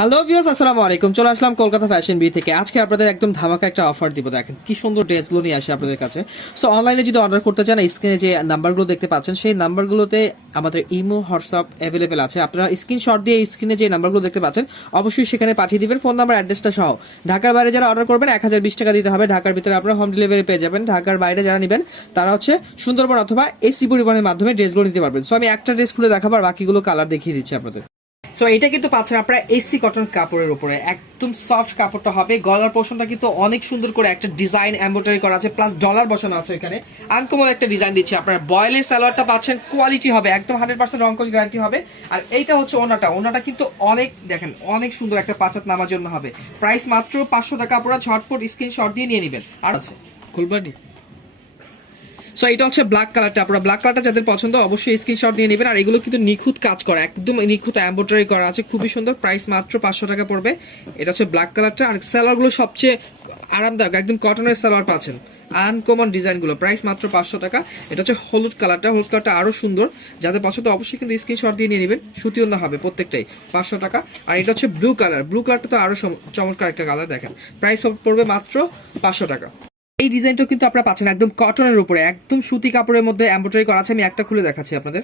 Hello viewers, আসসালামু আলাইকুম। চলে আসলাম কলকাতা ফ্যাশন বি থেকে। আজকে আপনাদের একদম ধামাকা একটা অফার দিব। দেখেন কি সুন্দর ড্রেসগুলো নিয়ে আসে আপনাদের কাছে। সো অনলাইনে যদি অর্ডার করতে চান, স্ক্রিনে যে নাম্বারগুলো দেখতে পাচ্ছেন সেই নাম্বারগুলোতে আমাদের ইমো হোয়াটসঅ্যাপ অ্যাভেলেবেল আছে। আপনারা স্ক্রিনশট দিয়ে স্ক্রিনে যে নাম্বারগুলো দেখতে পাচ্ছেন অবশ্যই সেখানে পাঠিয়ে দিবেন ফোন নাম্বার অ্যাড্রেসটা সহ। ঢাকার বাইরে যারা অর্ডার করবেন 1020 টাকা দিতে হবে। ঢাকার ভিতরে আপনারা হোম ডেলিভারি পেয়ে যাবেন। ঢাকার বাইরে যারা নেবেন তারা হচ্ছে সুন্দরবন অথবা এসি পরিবহনের মাধ্যমে ড্রেসগুলো নিতে পারবেন। সো আমি একটা ড্রেস খুলে দেখাবো আর বাকিগুলো কালার দেখিয়ে দিচ্ছি আপনাদের। সো এটা কিন্তু পাচ্ছেন আপনারা এসি কটন কাপড়ের উপরে, একদম সফট কাপড়টা হবে। গলার পোর্শনটা কিন্তু অনেক সুন্দর করে একটা ডিজাইন এমব্রয়ডারি করা আছে, প্লাস ডলার বসানো আছে এখানে। আনকমন একটা ডিজাইন দিচ্ছে আপনারা। বয়েলের সালোয়ারটা পাচ্ছেন, কোয়ালিটি হবে একদম 100% রংকশ গ্যারান্টি হবে। আর এইটা হচ্ছে ওনাটা কিন্তু অনেক দেখেন অনেক সুন্দর একটা পাঁচাত নামার জন্য হবে। প্রাইস মাত্র 500 টাকা। আপনারা ঝটপট স্ক্রিনশট দিয়ে নিয়ে নেবেন। আর আছে খুলবানি। সো এটা হচ্ছে ব্ল্যাক কালারটা। আপনারা ব্ল্যাক কালারটা যাদের পছন্দ অবশ্যই স্ক্রিনশট নিয়ে নেবেন। আর এগুলো কিন্তু নিখুঁত কাজ করা, একদম নিখুঁত এমব্রয়ডারি করা আছে, খুবই সুন্দর। প্রাইস মাত্র 500 টাকা পড়বে। এটা হচ্ছে ব্ল্যাক কালারটা। আর সালোয়ারগুলো সবচেয়ে আরামদায়ক, একদম কটনের সালোয়ার পাচ্ছেন। আনকমন ডিজাইনগুলো, প্রাইস মাত্র 500 টাকা। এটা হচ্ছে হলুদ কালারটা। হলুদ কালারটা আরো সুন্দর, যাদের পছন্দ অবশ্যই কিন্তু স্ক্রিনশট দিয়ে নিয়ে নেবেন। সুতি ওড়না হবে প্রত্যেকটাই, 500 টাকা। আর এটা হচ্ছে ব্লু কালার। ব্লু কালারটা তো আরো চমৎকার একটা কালার। দেখেন প্রাইস পড়বে মাত্র 500 টাকা। এই ডিজাইনটা কিন্তু আপনারা পাচ্ছেন একদম কটনের উপরে, একদম সুতি কাপড়ের মধ্যে এমব্রয়ডারি করা আছে। আমি একটা খুলে দেখাচ্ছি আপনাদের।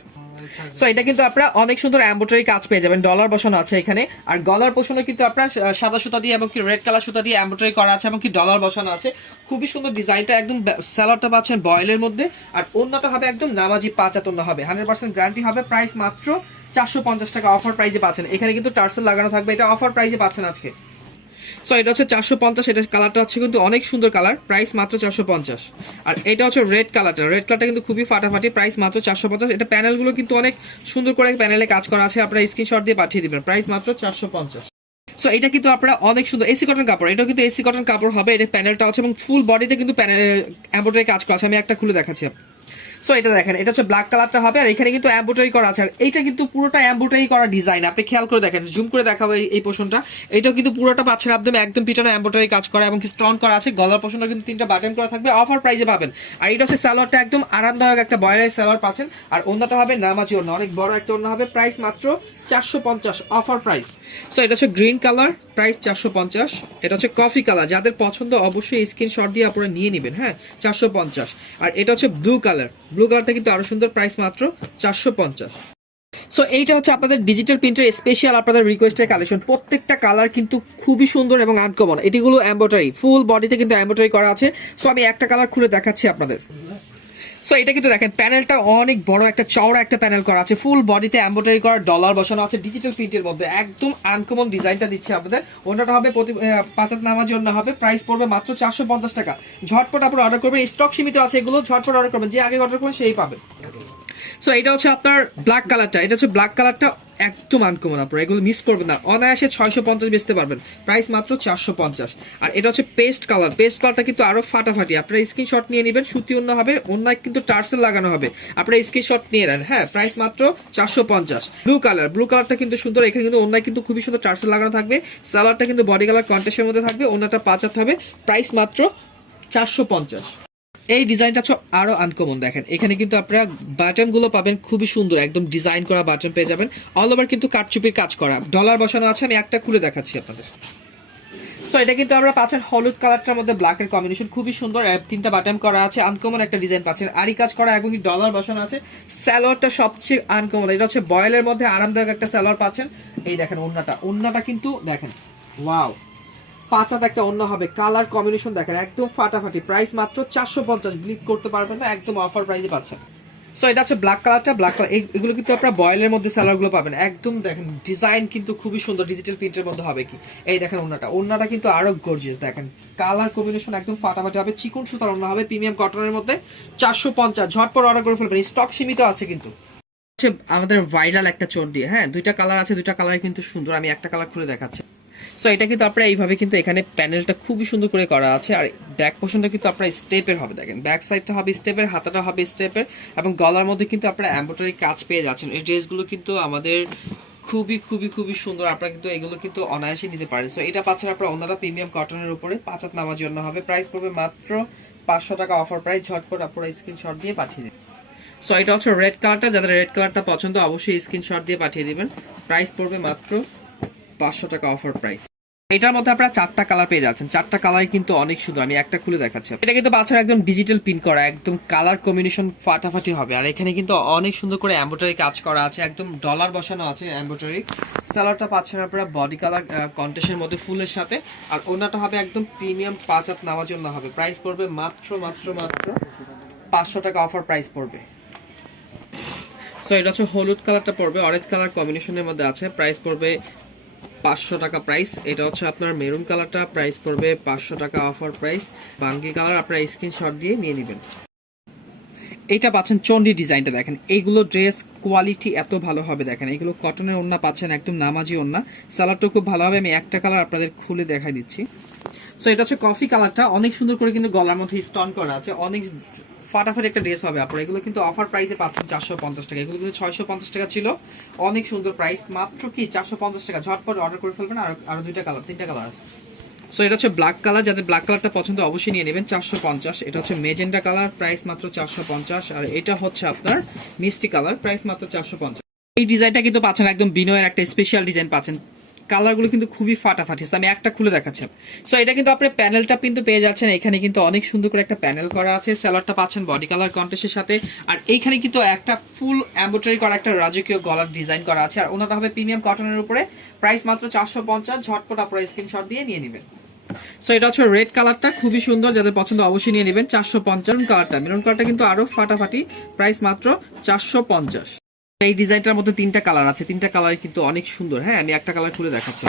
সো এটা কিন্তু আপনারা অনেক সুন্দর এমব্রয়ডারি কাজ পেয়ে যাবেন। ডলার বসানো আছে এখানে। আর গলার পোষণে কিন্তু আপনারা সাদা সুতা দিয়ে এবং কি রেড কালার সুতা দিয়ে এমব্রয়ডারি করা আছে এবং কি ডলার বসানো আছে। খুবই সুন্দর ডিজাইনটা। একদম সালোয়ারটা পাচ্ছেন বয়েলের মধ্যে। আর ওন্নাটা হবে একদম নামাজি পাঁচাত ওন্না হবে, 100% গ্যারান্টি হবে। প্রাইস মাত্র 450 টাকা অফার প্রাইজে পাচ্ছেন। এখানে কিন্তু টার্সেল লাগানো থাকবে। এটা অফার প্রাইজে পাচ্ছেন আজকে। সো এটা হচ্ছে 450। এটা কালারটা হচ্ছে কিন্তু অনেক সুন্দর কালার। প্রাইস মাত্র 450। আর এটা হচ্ছে রেড কালারটা। রেড কালারটা কিন্তু খুবই ফাটাফাটি। প্রাইস মাত্র 450। এটা প্যানেলগুলো কিন্তু অনেক সুন্দর করে প্যানেলে কাজ করা আছে। আপনারা স্ক্রিনশট দিয়ে পাঠিয়ে দিবেন। প্রাইস মাত্র 450। সো এটা কিন্তু আপনারা অনেক সুন্দর এসি কটন কাপড়। এটা কিন্তু এসি কটন কাপড় হবে। এটা প্যানেলটা আছে এবং ফুল বডিতে কিন্তু এমব্রয়ডারি কাজ করা আছে। আমি একটা খুলে দেখাচ্ছি। সো এটা দেখেন, এটা হচ্ছে ব্ল্যাক কালারটা হবে। আর এখানে কিন্তু এমব্রয়ডারি করা আছে। আর এইটা কিন্তু পুরোটা এমব্রয়ডারি করা ডিজাইন। আপনি খেয়াল করে দেখেন, জুম করে দেখাবো এই পোর্শনটা। এটাও কিন্তু পুরোটা পাচ্ছেন একদম পিছনে এমব্রয়ডারি কাজ করা এবং স্টোন করা আছে। গলার পোর্শনটা কিন্তু 3টা বাটন করা থাকবে। অফার প্রাইসে পাবেন। আর এটা হচ্ছে সালোয়ারটা, একদম আরামদায়ক একটা বয়েলের সালোয়ার পাচ্ছেন। আর ওন্নাটা হবে নামাজি ওন্না, অনেক বড় একটা ওন্না হবে। প্রাইস মাত্র 450 অফার প্রাইস। সো এটা হচ্ছে গ্রিন কালার, প্রাইস 450। এটা হচ্ছে কফি কালার, যাদের পছন্দ অবশ্যই স্ক্রিনশট দিয়ে আপনারা নিয়ে নেবেন। হ্যাঁ, 450। আর এটা হচ্ছে ব্লু কালার। ব্লু কালারটা কিন্তু আরো সুন্দর। প্রাইস মাত্র 450। সো এইটা হচ্ছে আপনাদের ডিজিটাল প্রিন্টের স্পেশাল আপনাদের রিকোয়েস্টের কালেকশন। প্রত্যেকটা কালার কিন্তু খুবই সুন্দর এবং আনকমন। এটিগুলো এমব্রয়ডারি, ফুল বডিতে কিন্তু এমব্রয়ডারি করা আছে। সো আমি একটা কালার খুলে দেখাচ্ছি আপনাদের। সো এটা কিন্তু দেখেন প্যানেলটা অনেক বড় একটা চওড়া একটা প্যানেল করা আছে। ফুল বডিতে এমব্রয়ডারি করা ডলার বসানো আছে ডিজিটাল প্রিন্টের মধ্যে। একদম আনকমন ডিজাইনটা দিচ্ছে আপনাদের। ওনাটা হবে পাঁচাত নামার জন্য হবে। প্রাইস পড়বে মাত্র 450 টাকা। ঝটপট আপনারা অর্ডার করবেন, স্টক সীমিত আছে এগুলো। ঝটপট অর্ডার করবেন, যে আগে অর্ডার করবেন সেই পাবেন। সো এটা হচ্ছে আপনার ব্ল্যাক কালারটা। এটা হচ্ছে ব্ল্যাক কালারটা একদম আনকমন। আপনারা এগুলো মিস করবেন না, অনায়াসে 650 বেচতে পারবেন। প্রাইস মাত্র 450। আর এটা হচ্ছে পেস্ট কালার। পেস্ট কালারটা কিন্তু আরো ফাটাফাটি। আপনারা স্ক্রিনশট নিয়ে নেবেন। সুতি ওন্না হবে, ওন্নায় কিন্তু টার্সেল লাগানো হবে। আপনারা স্ক্রিনশট নিয়ে নেন। হ্যাঁ, প্রাইস মাত্র 450। Blue colour. ব্লু কালারটা কিন্তু সুন্দর। এখানে কিন্তু ওন্নায় কিন্তু খুবই সুন্দর টার্সেল লাগানো থাকবে। সালোয়ারটা কিন্তু বডি কালার কন্ট্রাস্টের মধ্যে থাকবে। ওন্নাটা পাঁচাত হবে। প্রাইস মাত্র 450। এই ডিজাইনটা আরো আনকমন। দেখেন এখানে কিন্তু আপনারা বাটন গুলো পাবেন খুবই সুন্দর, একদম ডিজাইন করা বাটন পেয়ে যাবেন। অল ওভার কিন্তু কাটচুপির কাজ করা, ডলার বসানো আছে। আমি একটা খুলে দেখাচ্ছি আপনাদের। সো এটা কিন্তু আমরা পাচ্ছেন হলুদ কালারটার মধ্যে ব্ল্যাক এর কম্বিনেশন, খুবই সুন্দর। 3টা বাটন করা আছে, আনকমন একটা ডিজাইন পাচ্ছেন। আরি কাজ করা এবং ডলার বসানো আছে। সালোয়ারটা সবচেয়ে আনকমন। এটা হচ্ছে বয়েলের মধ্যে আরামদায়ক একটা সালোয়ার পাচ্ছেন। এই দেখেন ওন্নাটা কিন্তু দেখেন ওয়াও, পাঁচাত একটা অন্য হবে। কালার কম্বিনেশন দেখেন একদম ফাটাফাটি। প্রাইস মাত্র 450। বিলিভ করতে পারবেন না, একদম অফার প্রাইসে পাচ্ছেন। সো এটা হচ্ছে ব্ল্যাক কালারটা। ব্ল্যাক কালার এগুলো কিন্তু আপনারা বয়েলের মধ্যে সালোয়ার গুলো পাবেন। একদম দেখেন ডিজাইন কিন্তু খুবই সুন্দর, ডিজিটাল প্রিন্টের মধ্যে হবে। কি এই দেখেন ওন্নাটা কিন্তু আরো গর্জিয়াস। দেখেন কালার কম্বিনেশন একদম ফাটাফাটি হবে। চিকন সুতার ওন্না হবে, প্রিমিয়াম কটনের মধ্যে। 450। ঝটপট অর্ডার করে ফেলবেন, স্টক সীমিত আছে কিন্তু। আমাদের ভাইরাল একটা চোর দিয়ে। হ্যাঁ, 2টা কালার আছে, 2টা কালার কিন্তু সুন্দর। আমি একটা কালার খুলে দেখাচ্ছি। সো এটা কিন্তু আপনারা এইভাবে কিন্তু এখানে প্যানেলটা খুবই সুন্দর করে করা আছে। আর ব্যাক পোর্শনটা কিন্তু আপনারা স্টেপের হবে। দেখেন ব্যাক সাইডটা হবে স্টেপের, হাতাটা হবে স্টেপের এবং গলার মধ্যে কিন্তু আপনারা এমব্রয়ডারি কাজ পেয়ে যাচ্ছেন। এই ড্রেসগুলো কিন্তু আমাদের খুবই সুন্দর। আপনারা কিন্তু এগুলো কিন্তু অনায়াসে নিতে পারেন। সো এটা পাচ্ছেন আপনারা ওন্নাটা প্রিমিয়াম কটনের উপরে, পাঁচাত নামার জন্য হবে। প্রাইস পড়বে মাত্র 500 টাকা অফার প্রাইস। ঝটপট আপনারা স্ক্রিনশট দিয়ে পাঠিয়ে দিন। সো এটা হচ্ছে রেড কালারটা। যাদের রেড কালারটা পছন্দ অবশ্যই স্ক্রিনশট দিয়ে পাঠিয়ে দিবেন। প্রাইস পড়বে মাত্র 500 টাকা অফার প্রাইস। এটার মধ্যে আপনারা 4টা কালার পেয়ে যাচ্ছেন, 4টা কালার কিন্তু অনেক সুন্দর। আমি একটা খুলে দেখাচ্ছি। এটা কিন্তু বাচ্চারা একদম ডিজিটাল প্রিন্ট করা, একদম কালার কম্বিনেশন ফাটাফাটি হবে। আর এখানে কিন্তু অনেক সুন্দর করে এমব্রয়ডারি কাজ করা আছে, একদম ডলার বসানো আছে এমব্রয়ডারি। সালোয়ারটা পাচ্ছেন আপনারা বডি কালার কন্ট্রাস্টের মধ্যে ফুলের সাথে, আর ওনাটা হবে একদম প্রিমিয়াম 5 হাত নামার জন্য হবে। প্রাইস পড়বে মাত্র 500 টাকা অফার প্রাইস পড়বে। সো এটা হচ্ছে হলুদ কালারটা পড়বে, অরেঞ্জ কালার কম্বিনেশনের মধ্যে আছে, প্রাইস পড়বে 500 টাকা প্রাইস। এটা হচ্ছে আপনার মেরুন কালারটা, প্রাইস পড়বে 500 টাকা অফার প্রাইস। বাঙ্গি কালার আপনারা স্ক্রিনশট দিয়ে নিয়ে নেবেন। এটা পাচ্ছেন চন্ডি ডিজাইনটা, দেখেন এইগুলো ড্রেস কোয়ালিটি এত ভালো হবে। দেখেন এইগুলো কটনের ওড়না পাচ্ছেন, একদম নামাজি ওড়না। সালোয়ারটা খুব ভালো হবে। আমি একটা কালার আপনাদের খুলে দেখাই দিচ্ছি। সো এটা হচ্ছে কফি কালারটা, অনেক সুন্দর করে কিন্তু গলার মধ্যে স্টোন করা আছে, অনেক ফাটাফাটি একটা ড্রেস হবে আপনার। এগুলো কিন্তু অফার প্রাইসে পাচ্ছেন 450 টাকা। এগুলো কিন্তু 650 টাকা ছিল, অনেক সুন্দর প্রাইস, মাত্র কি 450 টাকা। ঝটপট অর্ডার করে ফেলবেন। আরো 2টা কালার, 3টা কালার আছে। সো এটা হচ্ছে ব্ল্যাক কালার, যাদের ব্ল্যাক কালারটা পছন্দ অবশ্যই নিয়ে নেবেন, 450। এটা হচ্ছে মেজেন্টা কালার, প্রাইস মাত্র 450। আর এটা হচ্ছে আপনার মিষ্টি কালার, প্রাইস মাত্র 450। এই ডিজাইনটা কিন্তু পাচ্ছেন একদম বিনয়ের একটা স্পেশাল ডিজাইন পাচ্ছেন। কালারগুলো কিন্তু খুবই ফাটাফাটি। আমি একটা খুলে দেখাচ্ছি। সো এটা কিন্তু আপনি প্যানেলটা কিন্তু পেয়ে যাচ্ছেন, এখানে কিন্তু অনেক সুন্দর করে একটা প্যানেল করা আছে। সালোয়ারটা পাচ্ছেন বডি কালার কন্ট্রাস্টের সাথে, আর এইখানে কিন্তু একটা ফুল এমব্রয়ডারি করা একটা রাজকীয় গলার ডিজাইন করা আছে। আর ওনাটা হবে প্রিমিয়াম কটনের উপরে, প্রাইস মাত্র 450। ঝটপট আপনারা স্ক্রিনশট দিয়ে নিয়ে নেবেন। সো এটা হচ্ছে রেড কালারটা, খুবই সুন্দর, যাদের পছন্দ অবশ্যই নিয়ে নেবেন, 450। মেরুন কালারটা কিন্তু আরো ফাটাফাটি, প্রাইস মাত্র 450। এই ডিজাইনটার মধ্যে 3টা কালার আছে, 3টা কালার কিন্তু অনেক সুন্দর। হ্যাঁ, আমি একটা কালার খুলে দেখাচ্ছি।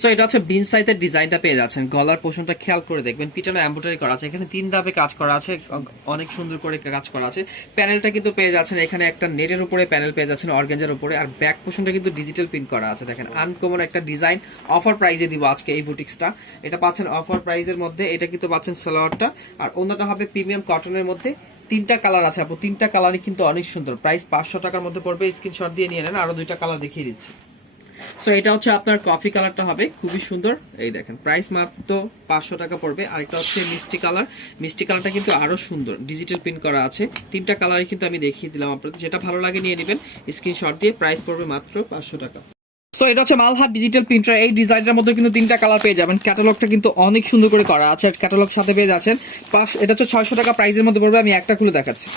সো এটা হচ্ছে বিন সাইজের ডিজাইনটা পেয়ে যাচ্ছেন। গলার পোর্শনটা খেয়াল করে দেখবেন, পিছনে এমব্রয়ডারি করা আছে, এখানে 3 ধাপে কাজ করা আছে, অনেক সুন্দর করে কাজ করা আছে। প্যানেলটা কিন্তু পেয়ে যাচ্ছেন এখানে একটা নেটের উপরে প্যানেল পেয়ে যাচ্ছেন, অর্গানজার উপরে। আর ব্যাক পোর্শনটা কিন্তু ডিজিটাল প্রিন্ট করা আছে। দেখেন আনকমন একটা ডিজাইন, অফার প্রাইসে দিব আজকে এই বুটিক্সটা। এটা পাচ্ছেন অফার প্রাইসের মধ্যে। এটা কিন্তু পাচ্ছেন সালোয়ারটা, আর অন্যটা হবে প্রিমিয়াম কটনের মধ্যে। 3টা কালার আছে আপু, 3টা কালারই কিন্তু অনেক সুন্দর। প্রাইস 500 টাকার মধ্যে পড়বে, স্ক্রিনশট দিয়ে নিয়ে নেন। আরো 2টা কালার দেখিয়ে দিচ্ছি। সো এটা হচ্ছে আপনার কফি কালারটা হবে, খুবই সুন্দর। এই দেখেন প্রাইস মাত্র 500 টাকা পড়বে। আরেকটা হচ্ছে মিষ্টি কালার, মিষ্টি কালারটা কিন্তু আরো সুন্দর, ডিজিটাল প্রিন্ট করা আছে। 3টা কালারই কিন্তু আমি দেখিয়ে দিলাম আপনাদের, যেটা ভালো লাগে নিয়ে নেবেন স্ক্রিনশট দিয়ে। প্রাইস পড়বে মাত্র 500 টাকা। সো এটা হচ্ছে মালহার ডিজিটাল প্রিন্টার। এই ডিজাইনটার মধ্যে কিন্তু 3টা কালার পেয়ে যাবেন। ক্যাটালগটা কিন্তু অনেক সুন্দর করে করা আছে, আর ক্যাটালগ সাথে পেয়ে যাচ্ছেন। এটা হচ্ছে 600 টাকা প্রাইসের মধ্যে পড়বে। আমি একটা খুলে দেখাচ্ছি।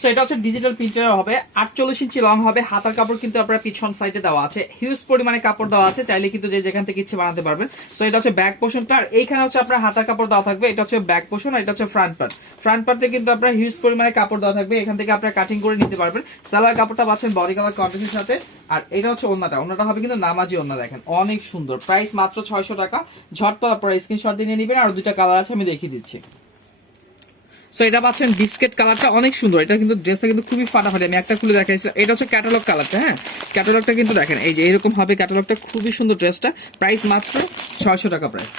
সো এটা হচ্ছে ডিজিটাল প্রিন্টার হবে, 48 ইঞ্চি লং হবে। হাতার কাপড় কিন্তু আপনার পিছন সাইডে দেওয়া আছে, হিউজ পরিমাণে কাপড় দেওয়া আছে, চাইলে কিন্তু যে যেখান থেকে ইচ্ছে বানাতে পারবেন। সো এটা হচ্ছে ব্যাক পোর্শনটা, আর এইখানে হচ্ছে আপনার হাতার কাপড় দেওয়া থাকবে। এটা হচ্ছে ব্যাক পোর্শন, আর এটা হচ্ছে ফ্রন্ট পার্ট। ফ্রন্ট পার্টে কিন্তু আপনার হিউজ পরিমাণে কাপড় দেওয়া থাকবে, এখান থেকে আপনারা কাটিং করে নিতে পারবেন। সালোয়ার কাপড়টা পাচ্ছেন বডি কালার কন্ট্রাস্টের সাথে, আর এটা হচ্ছে ওড়নাটা। ওড়নাটা হবে কিন্তু নামাজি ওড়না, দেখেন অনেক সুন্দর। প্রাইস মাত্র 600 টাকা। ঝটপট আপনারা স্ক্রিনশট দিয়ে নিয়ে নেবেন। আর 2টা কালার আছে, আমি দেখিয়ে দিচ্ছি। সো এটা পাচ্ছেন বিস্কিট কালারটা, অনেক সুন্দর। এটা কিন্তু ড্রেসটা কিন্তু খুবই ফাটাফাটি। আমি একটা খুলে দেখাইছি। এটা হচ্ছে ক্যাটালগ কালারটা। হ্যাঁ, ক্যাটালগটা কিন্তু দেখেন এই যে এরকম হবে ক্যাটালগটা, খুবই সুন্দর ড্রেসটা। প্রাইস মাত্র 600 টাকা প্রাইস।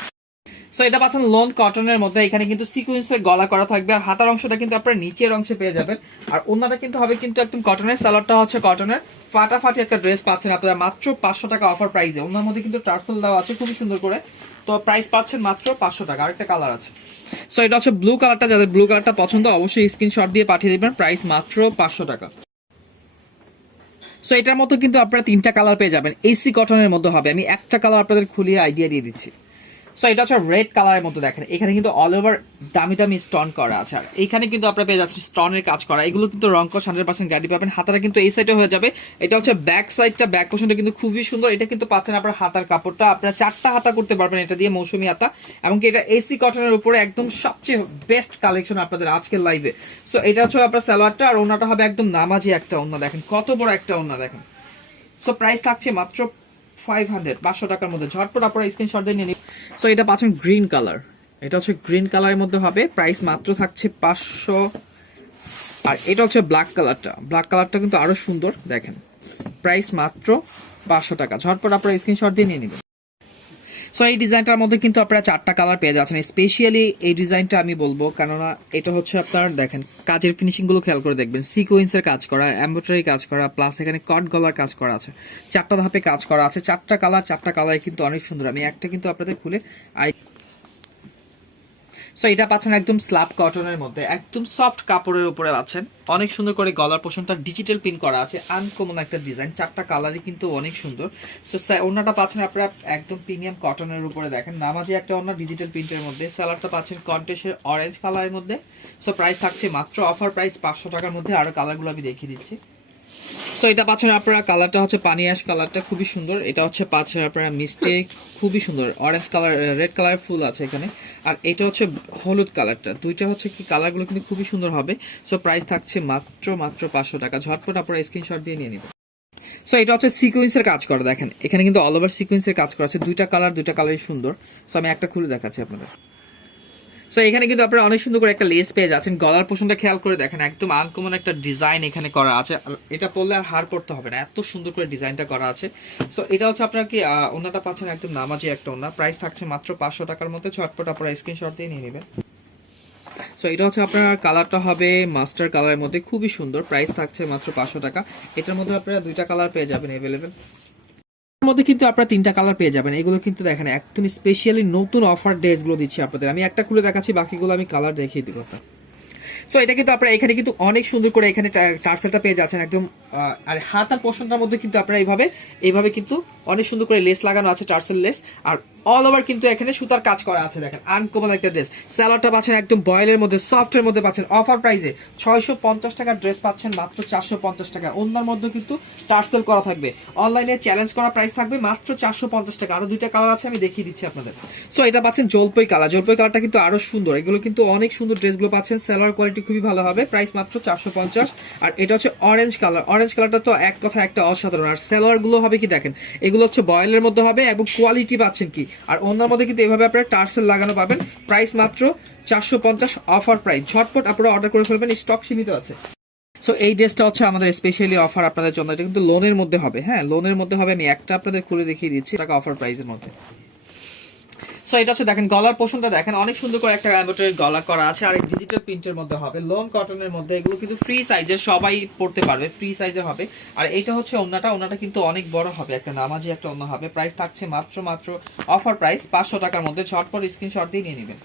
সো এটা পাচ্ছেন লোন কটনের মধ্যে, এখানে কিন্তু সিকোয়েন্সের গলা করা থাকবে, আর হাতার অংশটা কিন্তু আপনারা নিচের অংশে পেয়ে যাবেন। আর ওন্নাটা কিন্তু হবে কিন্তু একদম কটনের, সালোয়ারটা হচ্ছে কটনের। ফাটাফাটি একটা ড্রেস পাচ্ছেন আপনারা মাত্র 500 টাকা অফার প্রাইসে। ওনার মধ্যে কিন্তু টার্সেল দেওয়া আছে খুবই সুন্দর করে। তো প্রাইস পাচ্ছেন মাত্র 500 টাকা। আরেকটা কালার আছে। সো এটা হচ্ছে ব্লু কালারটা, যাদের ব্লু কালারটা পছন্দ অবশ্যই স্ক্রিনশট দিয়ে পাঠিয়ে দিবেন। প্রাইস মাত্র 500 টাকা। সো এটার মতো কিন্তু আপনারা 3টা কালার পেয়ে যাবেন, এসি কটনের মধ্যে হবে। আমি একটা কালার আপনাদের খুলিয়ে আইডিয়া দিয়ে দিচ্ছি। সো এটা হচ্ছে রেড কালারের মতো, দেখেন এখানে কিন্তু অল ওভার দামি দামি স্টোন করা আছে, আর এখানে কিন্তু আপনারা পেয়ে যাচ্ছেন স্টোনের কাজ করা। এগুলো কিন্তু রং কস 100% গ্যারান্টি পাবেন। হাতাটা কিন্তু এই সাইডে হয়ে যাবে। এটা হচ্ছে ব্যাক সাইডটা, ব্যাক পোর্শনটা কিন্তু খুবই সুন্দর। এটা কিন্তু পাচ্ছেন আপনার হাতার কাপড়টা, আপনারা 4টা হাতা করতে পারবেন এটা দিয়ে, মৌসুমী হাতা। এমনকি এটা এসি কটনের উপরে একদম সবচেয়ে বেস্ট কালেকশন আপনাদের আজকের লাইভে। সো এটা হচ্ছে আপনার সালোয়ারটা, আর ওনাটা হবে একদম নামাজি একটা ওন্না, দেখেন কত বড় একটা ওন্না দেখেন। সো প্রাইস থাকছে মাত্র 500 টাকার মধ্যে। ঝটপট আপনারা স্ক্রিনশট দিয়ে নিন। সো এটা পাচ্ছেন গ্রিন কালার, এটা হচ্ছে গ্রিন কালারের মধ্যে হবে। প্রাইস মাত্র থাকছে 500। আর এটা হচ্ছে ব্ল্যাক কালারটা, ব্ল্যাক কালারটা কিন্তু আরো সুন্দর, দেখেন প্রাইস মাত্র 500 টাকা। ঝটপট আপনারা স্ক্রিনশট দিয়ে নিয়ে নেবেন। সো এই ডিজাইনটার মধ্যে কিন্তু আপনারা 4টা কালার পেয়ে যাচ্ছেন। স্পেশালি এই ডিজাইনটা আমি বলবো, কেননা এটা হচ্ছে আপনার দেখেন কাজের ফিনিশিং গুলো খেয়াল করে দেখবেন, সিকোয়েন্সের কাজ করা, এমব্রয়ডারি কাজ করা, প্লাস এখানে কট গলার কাজ করা আছে, 4টা ধাপে কাজ করা আছে। 4টা কালার, 4টা কালার কিন্তু অনেক সুন্দর। আমি একটা কিন্তু আপনাদের খুলে সো এটা পাচ্ছেন একদম স্ল্যাব কটনের মধ্যে, একদম সফট কাপড়ের উপরে পাচ্ছেন। অনেক সুন্দর করে গলার পোর্শনটা ডিজিটাল প্রিন্ট করা আছে, আনকমন একটা ডিজাইন, চারটা কালারই কিন্তু অনেক সুন্দর। সো ওড়নাটা পাচ্ছেন আপনারা একদম প্রিমিয়াম কটনের উপরে, দেখেন নামাজি একটা ওড়না ডিজিটাল প্রিন্টের মধ্যে। স্যালাডটা পাচ্ছেন কন্টেস্টের অরেঞ্জ কালারের মধ্যে। সো প্রাইস থাকছে মাত্র অফার প্রাইস 500 টাকার মধ্যে। আরো কালারগুলো আমি দেখিয়ে দিচ্ছি। সো এটা পাচ্ছেন আপনারা, কালারটা হচ্ছে পানি অ্যাশ কালারটা, খুবই সুন্দর। এটা হচ্ছে পাচ্ছেন আপনারা মিষ্টি, খুবই সুন্দর অরেঞ্জ কালার, রেড কালার ফুল আছে এখানে। আর এটা হচ্ছে হলুদ কালারটা, দুইটা হচ্ছে কি কালারগুলো কিন্তু খুবই সুন্দর হবে। সো প্রাইস থাকছে মাত্র 500 টাকা। ঝটপট আপনারা স্ক্রিনশট দিয়ে নিয়ে নেবেন। সো এটা হচ্ছে সিকোয়েন্সের কাজ করা, দেখেন এখানে কিন্তু অল ওভার সিকোয়েন্সের কাজ করা আছে। দুইটা কালারই সুন্দর। সো আমি একটা খুলে দেখাচ্ছি আপনাদের। সো এখানে কিন্তু আপনারা অনেক সুন্দর করে একটা লেস পেয়ে যাচ্ছেন। গলার পোর্শনটা খেয়াল করে দেখেন, একদম আনকমন একটা ডিজাইন এখানে করা আছে। এটা পরলে আর হার পড়তে হবে না, এত সুন্দর করে ডিজাইনটা করা আছে। সো এটা হচ্ছে আপনারা কি ওনাটা পাচ্ছেন একদম নামাজি একটা ওনা। প্রাইস থাকছে মাত্র 500 টাকার মধ্যে। ঝটপট আপনারা স্ক্রিনশট দিয়ে নিয়ে নেবেন। সো এটা হচ্ছে আপনার কালারটা হবে মাস্টার কালারের মধ্যে, খুবই সুন্দর। প্রাইস থাকছে মাত্র 500 টাকা। এটার মধ্যে আপনারা দুইটা কালার পেয়ে যাবেন অ্যাভেলেবেল। মধ্যে কিন্তু আপনারা তিনটা কালার পেয়ে যাবেন। এগুলো কিন্তু দেখেন একদম স্পেশালি নতুন অফার ড্রেসগুলো দিচ্ছি আপনাদের। আমি একটা খুলে দেখাচ্ছি, বাকিগুলো আমি কালার দেখিয়ে দিব আপনার। সো এটা কিন্তু আপনারা এখানে কিন্তু অনেক সুন্দর করে এখানে টার্সেলটা পেয়ে যাচ্ছেন একদম। আর হাতার পোর্শনটার মধ্যে কিন্তু আপনারা এইভাবে কিন্তু অনেক সুন্দর করে লেস লাগানো আছে, টার্সেল লেস। আর অল ওভার কিন্তু এখানে সুতার কাজ করা আছে, দেখেন আনকমন একটা ড্রেস। স্যালোয়ারটা পাচ্ছেন একদম বয়েলের মধ্যে, সফটের মধ্যে পাচ্ছেন অফার প্রাইসে। 650 টাকার ড্রেস পাচ্ছেন মাত্র 450 টাকা। অন্যার মধ্যে কিন্তু টার্সেল করা থাকবে, অনলাইনে চ্যালেঞ্জ করা প্রাইস থাকবে মাত্র 450 টাকা। আরো দুইটা কালার আছে, আমি দেখিয়ে দিচ্ছি আপনাদের। সো এটা পাচ্ছেন জলপাই কালার, জলপাই কালারটা কিন্তু আরো সুন্দর। এগুলো কিন্তু অনেক সুন্দর ড্রেসগুলো পাচ্ছেন, সেলার কোয়ালিটি খুবই ভালো হবে। প্রাইস মাত্র 450। আর এটা হচ্ছে অরেঞ্জ কালার, অরেঞ্জ কালারটা তো এক কথা একটা অসাধারণ। আর সেলোয়ার গুলো হবে কি দেখেন, এগুলো হচ্ছে বয়েলের মধ্যে হবে এবং কোয়ালিটি পাচ্ছেন কি। আর অন্যের মধ্যে কিন্তু এভাবে আপনারা টার্সেল লাগানো পাবেন। প্রাইস মাত্র 450 অফার প্রাইস। ঝটপট আপনারা অর্ডার করে ফেলবেন, স্টক সীমিত আছে। সো এই ড্রেসটা হচ্ছে আমাদের স্পেশালি অফার আপনাদের জন্য। এটা কিন্তু লোনের মধ্যে হবে, হ্যাঁ লোনের মধ্যে হবে। আমি একটা আপনাদের খুলে দেখিয়ে দিচ্ছি, টাকা অফার প্রাইসের মধ্যে। সো এটা হচ্ছে দেখেন গলার পোর্শনটা দেখেন, অনেক সুন্দর করে একটা এমব্রয়ডারি গলা করা আছে। আর ডিজিটাল প্রিন্টের মধ্যে হবে, লোন কটনের মধ্যে। এগুলো কিন্তু ফ্রি সাইজের, সবাই পড়তে পারবে, ফ্রি সাইজের হবে। আর এটা হচ্ছে ওন্নাটা কিন্তু অনেক বড় হবে, একটা নামাজি একটা ওন্না হবে। প্রাইস থাকছে মাত্র অফার প্রাইস 500 টাকার মধ্যে। ঝটপট স্ক্রিনশট দিয়ে নিয়ে নেবেন।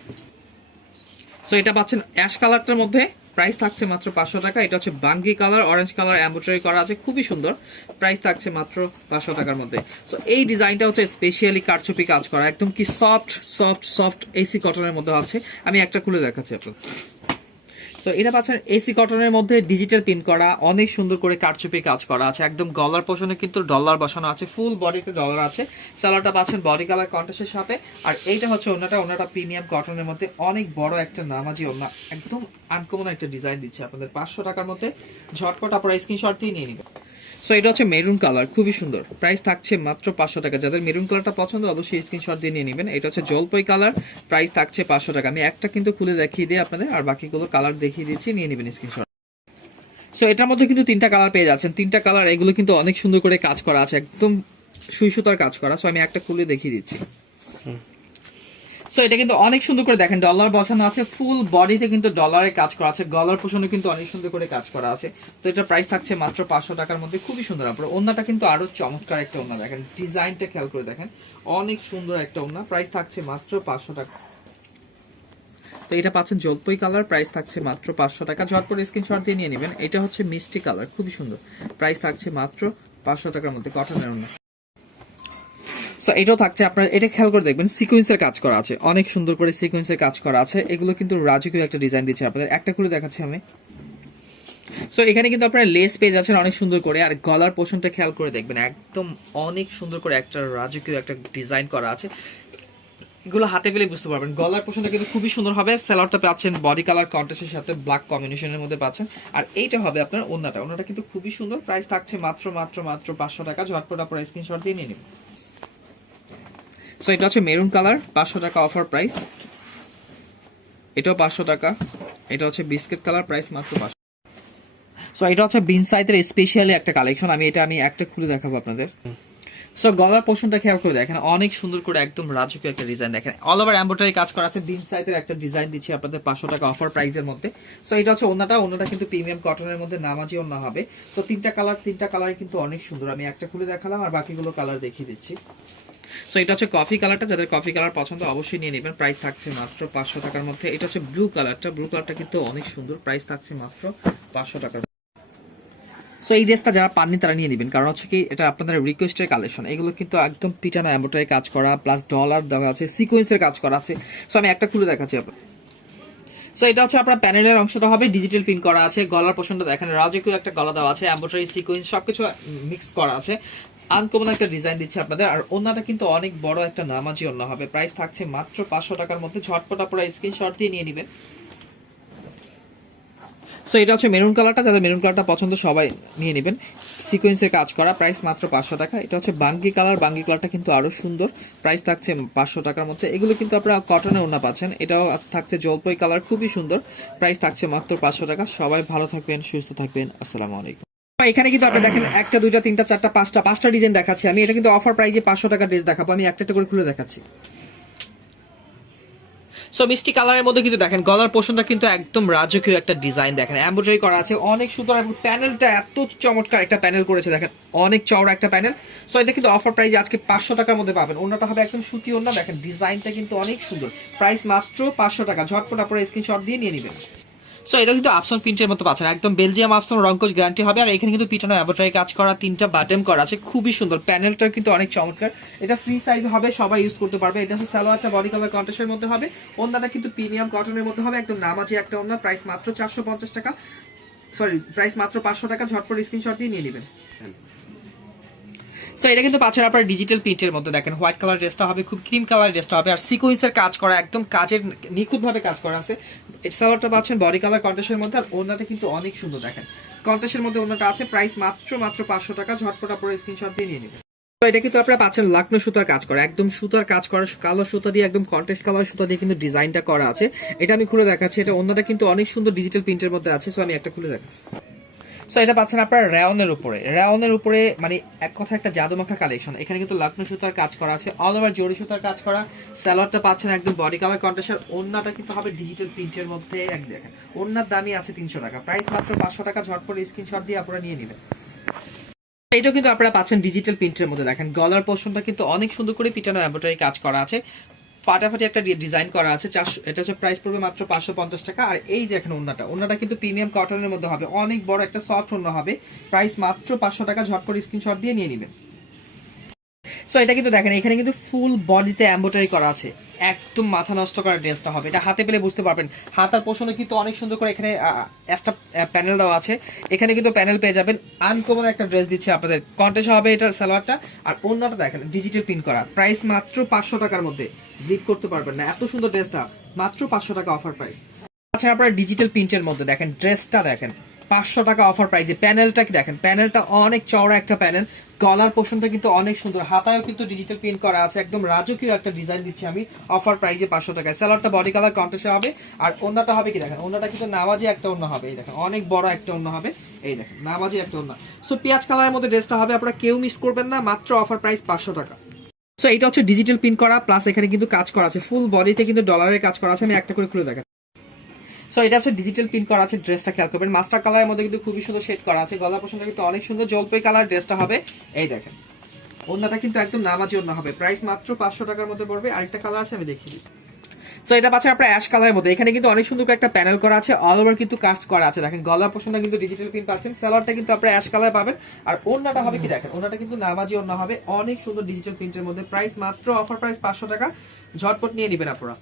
সো এটা পাচ্ছেন অ্যাশ কালারটার মধ্যে, প্রাইস থাকছে মাত্র 500 টাকা। এটা হচ্ছে বাঙ্গি কালার, অরেঞ্জ কালার এমব্রয়ডারি করা আছে, খুবই সুন্দর। প্রাইস থাকছে মাত্র 500 টাকার মধ্যে। সো এই ডিজাইনটা হচ্ছে স্পেশালি কারচুপি কাজ করা, একদম কি সফট এসি কটনের মধ্যে আছে। আমি একটা খুলে দেখাচ্ছি আপনাকে। সো এটা পাচ্ছেন এসি কটনের মধ্যে ডিজিটাল প্রিন্ট করা, অনেক সুন্দর করে কারচুপি কাজ করা আছে। একদম গলার পোর্শনে কিন্তু ডলার বসানো আছে, ফুল বডিতে ডলার আছে। সালোয়ারটা পাচ্ছেন বডি কালার কন্ট্রাস্টের সাথে। আর এইটা হচ্ছে ওনাটা প্রিমিয়াম কটনের মধ্যে, অনেক বড় একটা নামাজি ওনা, একদম আনকমন একটা ডিজাইন দিচ্ছে আপনাদের 500 টাকার মধ্যে। ঝটপট আপনারা স্ক্রিনশট দিয়ে নিয়ে নেবেন। সো এটা হচ্ছে মেরুন কালার, খুবই সুন্দর। প্রাইস থাকছে মাত্র 500 টাকা। যাদের মেরুন কালারটা পছন্দ অবশ্যই স্ক্রিনশট দিয়ে নিয়ে নেবেন। এটা হচ্ছে জলপাই কালার, প্রাইস থাকছে 500 টাকা। আমি একটা কিন্তু খুলে দেখিয়ে দিই আপনাদের, আর বাকিগুলো কালার দেখিয়ে দিচ্ছি, নিয়ে নেবেন স্ক্রিনশট। সো এটার মধ্যে কিন্তু তিনটা কালার পেয়ে যাচ্ছেন, তিনটা কালার। এগুলো কিন্তু অনেক সুন্দর করে কাজ করা আছে, একদম সুই সুতার কাজ করা। সো আমি একটা খুলে দেখিয়ে দিচ্ছি। সো এটা কিন্তু অনেক সুন্দর করে দেখেন ডলার বসানো আছে, ফুল বডিতে কিন্তু ডলারের কাজ করা আছে। গলার পোষণে কিন্তু অনেক সুন্দর করে কাজ করা আছে। তো এটা প্রাইস থাকছে মাত্র 500 টাকার মধ্যে, খুবই সুন্দর। আপনার ওন্নাটা কিন্তু আরো চমৎকার একটা ওন্না, দেখেন ডিজাইনটা খেয়াল করে দেখেন, অনেক সুন্দর একটা ওন্না। প্রাইস থাকছে মাত্র 500 টাকা। তো এটা পাচ্ছেন জলপাই কালার, প্রাইস থাকছে মাত্র 500 টাকা। ঝটপট স্ক্রিনশট দিয়ে নিয়ে নেবেন। এটা হচ্ছে মিষ্টি কালার, খুবই সুন্দর। প্রাইস থাকছে মাত্র 500 টাকার মধ্যে, কটনের ওন্না। সো এটাও থাকছে আপনার, এটা খেয়াল করে দেখবেন সিকোয়েন্সের কাজ করা আছে, অনেক সুন্দর করে সিকোয়েন্সের কাজ করা আছে। এগুলো কিন্তু রাজকীয় একটা ডিজাইন দিচ্ছে আপনাদের। একটা খুলে দেখাচ্ছি আমি। সো এখানে কিন্তু আপনারা লেস পেয়ে যাচ্ছেন অনেক সুন্দর করে। আর গলার পোর্শনটা খেয়াল করে দেখবেন, একদম অনেক সুন্দর করে একটা রাজকীয় একটা ডিজাইন করা আছে। এগুলো হাতে পেলে বুঝতে পারবেন। গলার পোর্শনটা কিন্তু খুবই সুন্দর হবে। সালোয়ারটা পাচ্ছেন বডি কালার কন্ট্রাস্টের সাথে ব্ল্যাক কম্বিনেশনের মধ্যে পাচ্ছেন। আর এইটা হবে আপনার ওন্নাটা কিন্তু খুবই সুন্দর। প্রাইস থাকছে মাত্র 500 টাকা। ঝটপট আপনারা স্ক্রিনশট দিয়ে নিয়ে নেবেন। সো এটা হচ্ছে মেরুন কালার, 500 টাকা অফার প্রাইস। এটাও 500 টাকা। এটা হচ্ছে বিস্কিট কালার, প্রাইস মাত্র 500। সো এটা হচ্ছে বিন সাইজের স্পেশালি একটা কালেকশন। আমি একটা খুলে দেখাবো আপনাদের। সো গলার পোর্শনটা খেয়াল করে দেখেন, অনেক সুন্দর করে একদম রাজকীয় একটা ডিজাইন দেখেন, অল ওভার এমব্রয়ডারি কাজ করা আছে। বিন সাইজের একটা ডিজাইন দিচ্ছি আপনাদের 500 টাকা অফার প্রাইসের মধ্যে। সো এটা হচ্ছে ওন্নাটা কিন্তু প্রিমিয়াম কটনের মধ্যে নামাজি ওন্না হবে। সো তিনটা কালার কিন্তু অনেক সুন্দর। আমি একটা খুলে দেখালাম, আর বাকিগুলো কালার দেখিয়ে দিচ্ছি। সো এটা হচ্ছে কফি কালারটা, যাদের কফি কালার পছন্দ অবশ্যই নিয়ে নেবেন। প্রাইস থাকছে মাত্র 500 টাকার মধ্যে। এটা হচ্ছে ব্লু কালারটা কিন্তু অনেক সুন্দর, প্রাইস থাকছে মাত্র 500 টাকার। সো এই ড্রেসটা যারা পাননি তারা নিয়ে নেবেন, কারণ হচ্ছে কি এটা আপনাদের রিকোয়েস্টের কালেকশন। এগুলো কিন্তু একদম পিটানো এমব্রয়ডারি কাজ করা, প্লাস ডলার দেওয়া আছে, সিকোয়েন্সের কাজ করা আছে। সো আমি একটা খুলে দেখাচ্ছি আপনার। সো এটা হচ্ছে আপনার প্যানেলের অংশটা হবে ডিজিটাল পিন করা আছে, গলার পোর্শনটা দেখেন রাজকীয় একটা গলা দেওয়া আছে, এমব্রয়ডারি সিকোয়েন্স সবকিছু মিক্স করা আছে, আনকমন একটা ডিজাইন দিচ্ছে আপনাদের। আর ওন্নাটা কিন্তু অনেক বড় একটা নামাজি ওন্না হবে, প্রাইস থাকছে মাত্র 500 টাকার মধ্যে। ঝটপট আপনারা স্ক্রিনশট দিয়ে নিয়ে নেবেন। সো এটা হচ্ছে মেরুন কালারটা, যাদের মেরুন কালারটা পছন্দ সবাই নিয়ে নেবেন। সিকোয়েন্সের কাজ করা, প্রাইস মাত্র 500 টাকা। এটা হচ্ছে বাঙ্গি কালারটা কিন্তু আরো সুন্দর, প্রাইস থাকছে 500 টাকার মধ্যে। এগুলো কিন্তু আপনারা কটনের ওড়না পাচ্ছেন। এটাও থাকছে জলপাই কালার, খুবই সুন্দর, প্রাইস থাকছে মাত্র 500 টাকা। সবাই ভালো থাকবেন, সুস্থ থাকবেন, আসসালামু আলাইকুম। এখানে কিন্তু আপনি দেখেন একটা, দুইটা, তিনটা, চারটা, পাঁচটা ডিজাইন দেখাচ্ছি আমি। এটা কিন্তু অফার প্রাইসে 500 টাকা ড্রেস দেখাবো আমি, একটা করে খুলে দেখাচ্ছি। সো মিষ্টি কালারের মধ্যে কিন্তু দেখেন গলার পোর্শনটা কিন্তু একদম রাজকীয় একটা ডিজাইন, দেখেন এমব্রয়ডারি করা আছে, অনেক সুন্দর। এবং প্যানেলটা এত চমৎকার একটা প্যানেল করেছে, দেখেন অনেক চওড়া একটা প্যানেল। সো এটা কিন্তু অফার প্রাইসে আজকে 500 টাকার মধ্যে পাবেন। ওন্নাটা হবে একদম সুতি ওন্না, দেখেন ডিজাইনটা কিন্তু অনেক সুন্দর, প্রাইস মাত্র 500 টাকা। ঝটপট আপনারা স্ক্রিনশট দিয়ে নিয়ে নেবেন। সো এটা কিন্তু আপসন প্রিন্টের মতো পাচ্ছেন, একদম বেলজিয়াম আপসন, রংকোচ গ্যারান্টি হবে। আর এখানে কিন্তু পিটানো এমব্রয়ডারি কাজ করা, 3টা বাটন করা আছে, খুবই সুন্দর। প্যানেলটা কিন্তু অনেক চমৎকার। এটা ফ্রি সাইজ হবে, সবাই ইউজ করতে পারবে। এটা হচ্ছে সালোয়ারটা বডি কালার কন্ট্রাস্টের মধ্যে হবে, ওন্নাটা কিন্তু প্রিমিয়াম কটনের মধ্যে হবে, একদম নামাজি একটা ওন্না, প্রাইস মাত্র 450 টাকা, সরি প্রাইস মাত্র 500 টাকা। ঝটপট স্ক্রিনশট দিয়ে নিয়ে নেবেন। সো এটা কিন্তু পাচ্ছেন আপনার ডিজিটাল প্রিন্টের মধ্যে, দেখেন হোয়াইট কালার ড্রেসটা হবে, খুব ক্রিম কালার ড্রেসটা হবে। আর সিকোয়েন্সের কাজ করা, একদম কাজের নিখুঁতভাবে কাজ করা আছে। সালোয়ারটা পাচ্ছেন বডি কালার কন্ট্রাস্টের মধ্যে, আর ওন্নাটা কিন্তু অনেক সুন্দর, দেখেন কন্ট্রাস্টের মধ্যে ওন্নাটা আছে, প্রাইস মাত্র 500 টাকা। ঝটপট আপনারা স্ক্রিনশট দিয়ে নিয়ে নেবেন। তো এটা কিন্তু আপনারা পাচ্ছেন লাকনো সুতার কাজ করা, একদম সুতার কাজ করা, কালো সুতা দিয়ে, একদম কন্ট্রাস্ট কালার সুতা দিয়ে কিন্তু ডিজাইনটা করা আছে। এটা আমি খুলে দেখাচ্ছি। এটা ওন্নাটা কিন্তু অনেক সুন্দর ডিজিটাল প্রিন্টের মধ্যে আছে। সো আমি একটা খুলে দেখাচ্ছি। সো এটা পাচ্ছেন আপনার রেওনের উপরে মানে এক কথা একটা জাদুমাখা কালেকশন। এখানে কিন্তু লখনৌ সুতার কাজ করা আছে, অল ওভার জরি সুতার কাজ করা। সালোয়ারটা পাচ্ছেন একদম বডি কালার কন্ট্রাস্ট, ওন্নাটা কিন্তু হবে ডিজিটাল প্রিন্টের মধ্যে। এক দেখেন ওন্নার দামই আছে 300 টাকা, প্রাইস মাত্র 500 টাকা। ঝটপট স্ক্রিনশট দিয়ে আপনারা নিয়ে নেবেন। এটাও কিন্তু আপনারা পাচ্ছেন ডিজিটাল প্রিন্টের মধ্যে, দেখেন গলার পোর্শনটা কিন্তু অনেক সুন্দর করে পিটানো এমব্রয়ডারি কাজ করা আছে, ফাটাফাটি একটা ডিজাইন করা আছে। এটা হচ্ছে প্রাইস পড়বে মাত্র 550 টাকা। আর এই দেখেন ওন্নাটা কিন্তু প্রিমিয়াম কটনের মধ্যে হবে, অনেক বড় একটা সফট ওন্না হবে, প্রাইস মাত্র 500 টাকা। ঝটপট স্ক্রিনশট দিয়ে নিয়ে নেবেন। সো এটা কিন্তু দেখেন এখানে কিন্তু ফুল বডিতে এমব্রয়ডারি করা আছে, একদম মাথা নষ্ট করা ড্রেসটা হবে। এটা হাতে পেলে বুঝতে পারবেন। হাতার পোর্শনে কিন্তু অনেক সুন্দর করে এখানে একটা প্যানেল দেওয়া আছে, এখানে কিন্তু প্যানেল পেয়ে যাবেন। আনকমন একটা ড্রেস দিচ্ছে আপনাদের, কন্টেস্ট হবে এটা সালোয়ারটা। আর ওন্নাটা দেখেন ডিজিটাল প্রিন্ট করা, প্রাইস মাত্র 500 টাকার মধ্যে। ব্লিড করতে পারবেন না, এত সুন্দর ড্রেসটা মাত্র 500 টাকা অফার প্রাইস। আচ্ছা আপনারা ডিজিটাল প্রিন্টের মধ্যে দেখেন ড্রেসটা, দেখেন 500 টাকা অফার প্রাইসে। প্যানেলটা কি দেখেন, প্যানেলটা অনেক চওড়া একটা প্যানেল, গলার পোর্শনটা কিন্তু অনেক সুন্দর, হাতায়ও কিন্তু ডিজিটাল প্রিন্ট করা আছে, একদম রাজকীয় একটা ডিজাইন দিচ্ছি আমি অফার প্রাইসে 500 টাকায়। সালোয়ারটা বডি কালার কন্ট্রাস্টে হবে। আর ওন্নাটা হবে কি দেখেন, ওন্নাটা কিন্তু নামাজি একটা ওন্না হবে, এই দেখেন অনেক বড় একটা ওন্না হবে, এই দেখেন নামাজি একটা ওন্না। সো পেঁয়াজ কালারের মধ্যে ড্রেসটা হবে, আপনারা কেউ মিস করবেন না, মাত্র অফার প্রাইস 500 টাকা। সো এটা হচ্ছে ডিজিটাল প্রিন্ট করা, প্লাস এখানে কিন্তু কাজ করা আছে, ফুল বডিতে কিন্তু ডলারের কাজ করা আছে। আমি একটা করে খুলে দেখাচ্ছি। সো এটা হচ্ছে ডিজিটাল প্রিন্ট করা আছে, ড্রেসটা খেয়াল করবেন। মাস্টার কালারের মধ্যে কিন্তু খুবই সুন্দর শেড করা আছে, গলা পোর্শনটা কিন্তু অনেক সুন্দর জলপাই কালার ড্রেসটা হবে, এই দেখেন ওন্নাটা কিন্তু একদম নামাজি ওন্না হবে, প্রাইস মাত্র 500 টাকার মধ্যে পড়বে। আরেকটা কালার আছে আমি দেখিয়ে দিই। সো এটা পাচ্ছেন আপনার অ্যাশ কালারের মধ্যে, এখানে কিন্তু অনেক সুন্দর একটা প্যানেল করা আছে, অল ওভার কিন্তু কাজ করা আছে। দেখেন গলার পোর্শনটা কিন্তু ডিজিটাল প্রিন্ট পাচ্ছেন, সালোয়ারটা কিন্তু আপনারা অ্যাশ কালার পাবেন। আর ওন্নাটা হবে কি দেখেন, ওন্নাটা কিন্তু নামাজি ওন্না হবে, অনেক সুন্দর ডিজিটাল প্রিন্টের মধ্যে, প্রাইস মাত্র অফার প্রাইস 500 টাকা। ঝটপট নিয়ে নেবেন আপনারা।